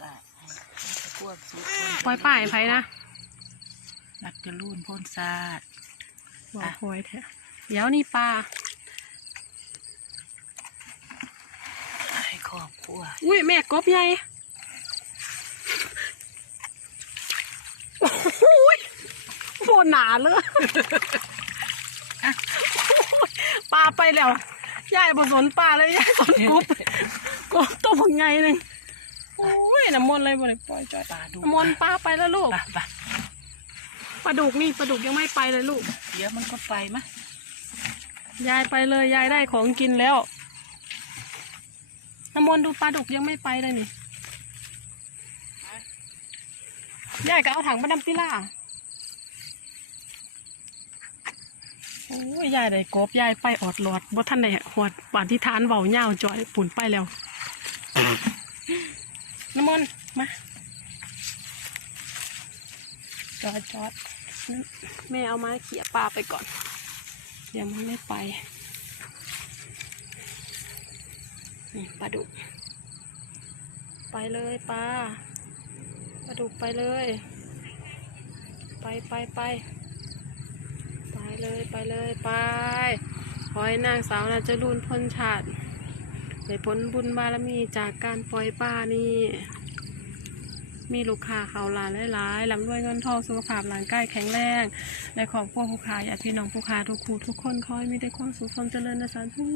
สะให้ตะกวกสุกปล่อยป่ายไผนะนักจะรุ่นพ่นซาดบอกปล่อยแท้เดี๋ยวนี่ปลาให้ครอบครัวอุ้ยแม่กบใหญ่โอ้ยโบหนาเลยปลาไปแล้วยายบสนปลาเลยยายสนกบกบตัวผงไงหนึ่ง โอ้ยน้ำมนต์เลยบ่เลยปล่อยจอยปลาดูน้ำมนต์ปลาไปแล้วลูกปลาปลาปลาดุกนี่ปลาดุกยังไม่ไปเลยลูก เดี๋ยวมันก็ไปมะยายไปเลยยายได้ของกินแล้วน้ำมนต์ดูปลาดุกยังไม่ไปเลยนี่ยายก็เอาถังมาดำติล่าโอ้ยยายได้กบยายไปออดหลอดบ่ท่านได้หวดบานที่ทานเบาเงาวจ่อยปุ่นไปแล้ว น้ำมนต์มาจอดจอดนั่นแม่เอาไม้เขี่ยปลาไปก่อน เดี๋ยวมันไม่ไปนี่ปลาดุกไปเลยปลาปลาดุกไปเลย ไปไปไปไปเลยไปเลยไปขอให้นางสาวนาจะรุนพ้นชาติ ได้ผลบุญบารมีจากการปล่อยปลานี่มีลูกค้าเขาหลานหลายๆลำรวยเงินทองสุขภาพร่างกายแข็งแรงในครอบครัวผู้ค้าญาติพี่น้องผู้ค้าทุกคู่ทุกคนขอให้มีแต่ความสุขความเจริญนะสาธุ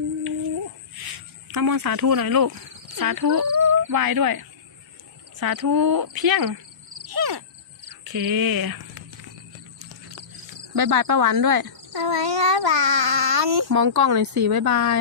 น้ำมนต์สาธุหน่อยลูก สาธุไหวายด้วย สาธุเพียงโอเคบายบายป้าหวานด้วยเอาไว้ละบานมองกล้องหน่อยสิบายบาย